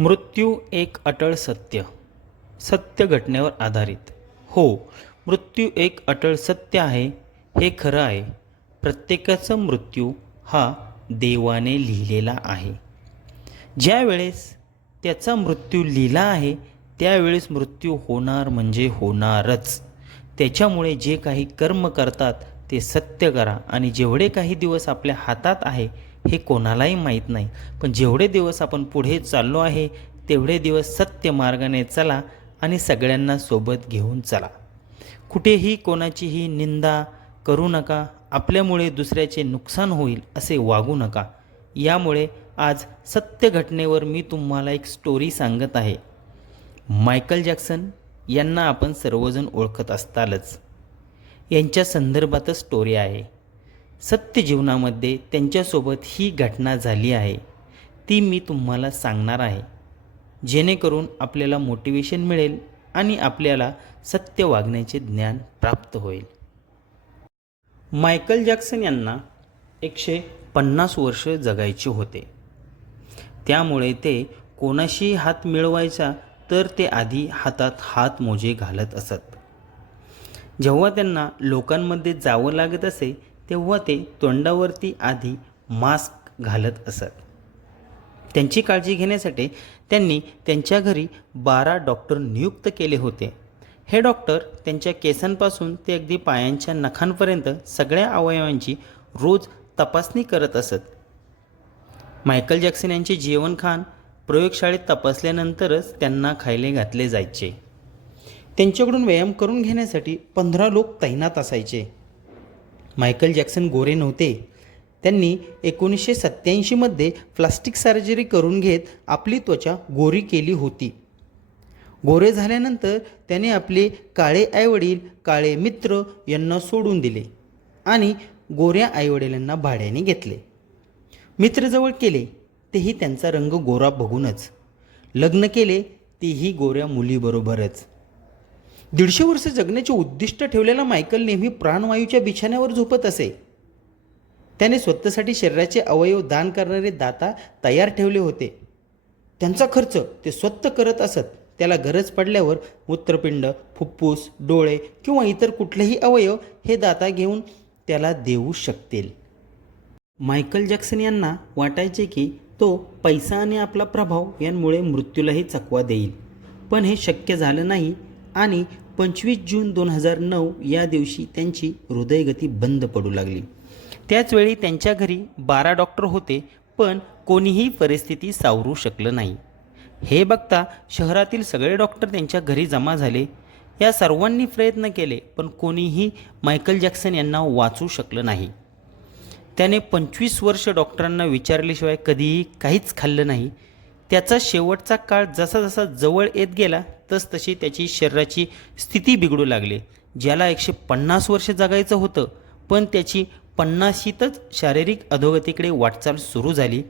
मृत्यू एक अटळ सत्य. सत्य घटनेवर आधारित. हो मृत्यू एक अटळ सत्य आहे हे खरं आहे. प्रत्येकाचा मृत्यू हा देवाने लिहिलेला आहे. ज्या वेळेस त्याचा मृत्यू लिहिला आहे त्यावेळेस मृत्यू होणार म्हणजे होणारच. त्याच्यामुळे जे काही कर्म करतात ते सत्य करा. आणि जेवढे काही दिवस आपल्या हातात आहे हे कोणालाही माहीत नाही. पण जेवढे दिवस आपण पुढे चाललो आहे तेवढे दिवस सत्य मार्गाने चला आणि सगळ्यांना सोबत घेऊन चला. कुठेही कोणाचीही निंदा करू नका आपल्यामुळे दुसऱ्याचे नुकसान होईल असे वागू नका. यामुळे आज सत्य घटनेवर मी तुम्हाला एक स्टोरी सांगत आहे. मायकल जॅक्सन यांना आपण सर्वजण ओळखत असतालच. यांच्या संदर्भातच स्टोरी आहे. सत्य जीवनामध्ये त्यांच्यासोबत ही घटना झाली आहे. ती मी तुम्हाला सांगणार आहे. जेणेकरून आपल्याला मोटिवेशन मिळेल आणि आपल्याला सत्य वागण्याचे ज्ञान प्राप्त होईल. मायकल जॅक्सन यांना एकशे पन्नास वर्ष जगायचे होते. त्यामुळे ते कोणाशी हात मिळवायचा तर ते आधी हातात हात मोजे घालत असत. जेव्हा त्यांना लोकांमध्ये जावं लागत असे तेव्हा ते तोंडावरती आधी मास्क घालत असत. त्यांची काळजी घेण्यासाठी त्यांनी त्यांच्या घरी बारा डॉक्टर नियुक्त केले होते. हे डॉक्टर त्यांच्या केसांपासून ते अगदी पायांच्या नखांपर्यंत सगळ्या अवयवांची रोज तपासणी करत असत. मायकल जॅक्सन यांचे जेवणखान प्रयोगशाळेत तपासल्यानंतरच त्यांना खायले घातले जायचे. त्यांच्याकडून व्यायाम करून घेण्यासाठी पंधरा लोक तैनात असायचे. मायकल जॅक्सन गोरे नव्हते. त्यांनी एकोणीसशे सत्त्याऐंशीमध्ये प्लास्टिक सर्जरी करून घेत आपली त्वचा गोरी केली होती. गोरे झाल्यानंतर त्याने आपले काळे आईवडील काळे मित्र यांना सोडून दिले आणि गोऱ्या आईवडिलांना भाड्याने घेतले. मित्रजवळ केले तेही त्यांचा रंग गोरा बघूनच. लग्न केले तेही गोऱ्या मुलीबरोबरच. दीडशे वर्ष जगण्याचे उद्दिष्ट ठेवलेला मायकल नेहमी प्राणवायूच्या बिछाण्यावर झोपत असे. त्याने स्वतःसाठी शरीराचे अवयव दान करणारे दाता तयार ठेवले होते. त्यांचा खर्च ते स्वतः करत असत. त्याला गरज पडल्यावर मूत्रपिंड फुप्फूस डोळे किंवा इतर कुठलेही अवयव हे दाता घेऊन त्याला देऊ शकतील. मायकल जॅक्सन यांना वाटायचे की तो पैसा आणि आपला प्रभाव यांमुळे मृत्यूलाही चकवा देईल. पण हे शक्य झालं नाही आणि पंचवीस जून दोन हजार नऊ या दिवशी त्यांची हृदयगती बंद पडू लागली. त्याचवेळी त्यांच्या घरी बारा डॉक्टर होते पण कोणीही परिस्थिती सावरू शकलं नाही. हे बघता शहरातील सगळे डॉक्टर त्यांच्या घरी जमा झाले. या सर्वांनी प्रयत्न केले पण कोणीही मायकल जॅक्सन यांना वाचू शकलं नाही. त्याने पंचवीस वर्ष डॉक्टरांना विचारल्याशिवाय कधीही काहीच खाल्लं नाही. त्याचा शेवटचा काळ जसा जसा जवळ येत गेला तसतशी त्याची शरीराची स्थिती बिघडू लागली. ज्याला एकशे पन्नास वर्ष जगायचं होतं पण त्याची पन्नाशीतच शारीरिक अधोगतीकडे वाटचाल सुरू झाली.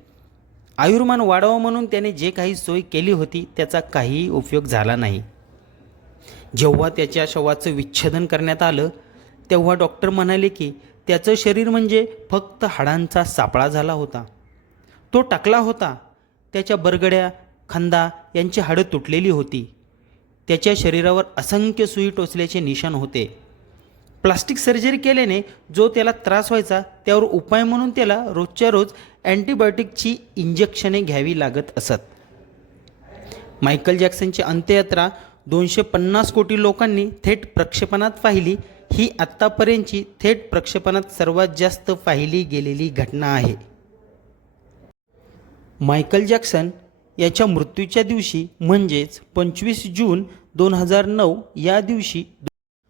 आयुर्मान वाढावं म्हणून त्याने जे काही सोय केली होती त्याचा काहीही उपयोग झाला नाही. जेव्हा त्याच्या शवाचं विच्छेदन करण्यात आलं तेव्हा डॉक्टर म्हणाले की त्याचं शरीर म्हणजे फक्त हाडांचा सापळा झाला होता. तो टाकला होता. त्याच्या बरगड्या खंदा यांची हाडं तुटलेली होती. त्याच्या शरीरावर असंख्य सुई टोचल्याचे निशाण होते. प्लास्टिक सर्जरी केल्याने जो त्याला त्रास व्हायचा त्यावर उपाय म्हणून त्याला रोजच्या रोज अँटीबायोटिकची इंजेक्शने घ्यावी लागत असत. मायकल जॅक्सनची अंत्ययात्रा दोनशे पन्नास कोटी लोकांनी थेट प्रक्षेपणात पाहिली ही आत्तापर्यंतची थेट प्रक्षेपणात सर्वात जास्त पाहिली गेलेली घटना आहे. मायकल जॅक्सन याच्या मृत्यूच्या दिवशी म्हणजेच पंचवीस जून दोन हजार नऊ या दिवशी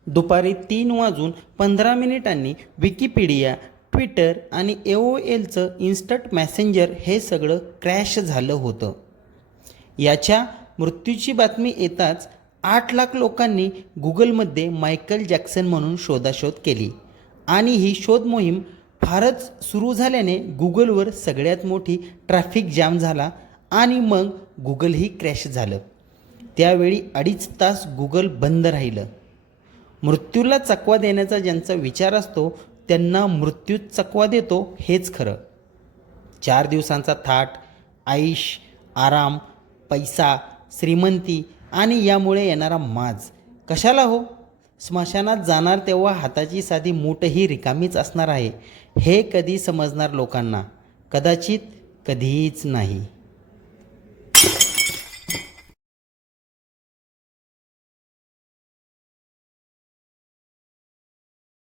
दुपारी तीन वाजून पंधरा मिनिटांनी विकिपीडिया ट्विटर आणि एओ एलचं इन्स्टंट मॅसेंजर हे सगळं क्रॅश झालं होतं. याच्या मृत्यूची बातमी येताच आठ लाख लोकांनी गुगलमध्ये मायकल जॅक्सन म्हणून शोधाशोध केली. आणि ही शोध मोहीम फारच सुरू झाल्याने गुगलवर सगळ्यात मोठी ट्रॅफिक जाम झाला आणि मग गुगलही क्रॅश झालं. त्यावेळी अडीच तास गुगल बंद राहिलं. मृत्यूला चकवा देण्याचा ज्यांचा विचार असतो त्यांना मृत्यू चकवा देतो हेच खरं. चार दिवसांचा थाट आईश आराम पैसा श्रीमंती आणि यामुळे येणारा माज. कशाला हो? स्मशानात जाणार तेव्हा हाताची साधी मूठही रिकामीच असणार आहे हे कधी समजणार लोकांना? कदाचित कधीच नाही.